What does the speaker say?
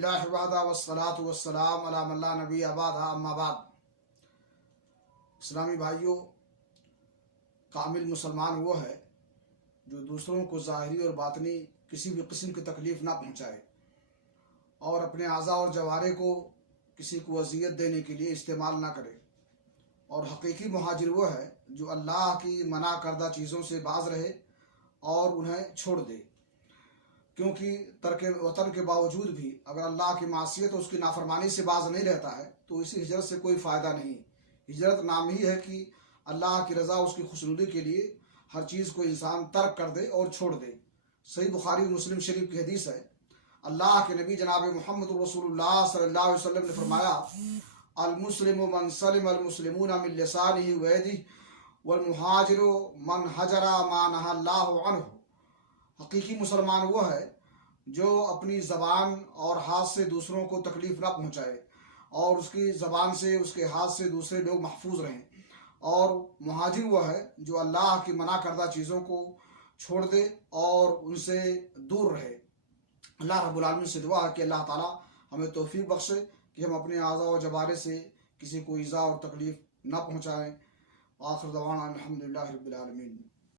الحمدللہ وحدہ والصلاة والسلام علی من لا نبی بعدہ اما بعد۔ اسلامی بھائیوں، کامل مسلمان وہ ہے جو دوسروں کو ظاہری اور باطنی کسی بھی قسم کی تکلیف نہ پہنچائے اور اپنے اعضاء اور جوارح کو کسی کو اذیت دینے کے لیے استعمال نہ کرے، اور حقیقی مہاجر وہ ہے جو اللہ کی منع کردہ چیزوں سے باز رہے اور انہیں چھوڑ دے، کیونکہ ترک وطن کے باوجود بھی اگر اللہ کی معصیت اور اس کی نافرمانی سے باز نہیں رہتا ہے تو اسی ہجرت سے کوئی فائدہ نہیں۔ ہجرت نام ہی ہے کہ اللہ کی رضا، اس کی خوشنودی کے لیے ہر چیز کو انسان ترک کر دے اور چھوڑ دے۔ صحیح بخاری مسلم شریف کی حدیث ہے، اللہ کے نبی جناب محمد رسول اللہ صلی اللہ علیہ وسلم نے فرمایا، المسلم من سلم المسلمون من لسانہ ویدہ والمہاجر من حجر ما نہى اللہ عنہ۔ حقیقی مسلمان وہ ہے جو اپنی زبان اور ہاتھ سے دوسروں کو تکلیف نہ پہنچائے اور اس کی زبان سے، اس کے ہاتھ سے دوسرے لوگ محفوظ رہیں، اور مہاجر وہ ہے جو اللہ کی منع کردہ چیزوں کو چھوڑ دے اور ان سے دور رہے۔ اللہ رب العالمین سے دعا ہے کہ اللہ تعالیٰ ہمیں توفیق بخشے کہ ہم اپنے اعضاء و جوارح سے کسی کو ایذا اور تکلیف نہ پہنچائیں۔ آخر دعوانا الحمدللہ رب العالمین۔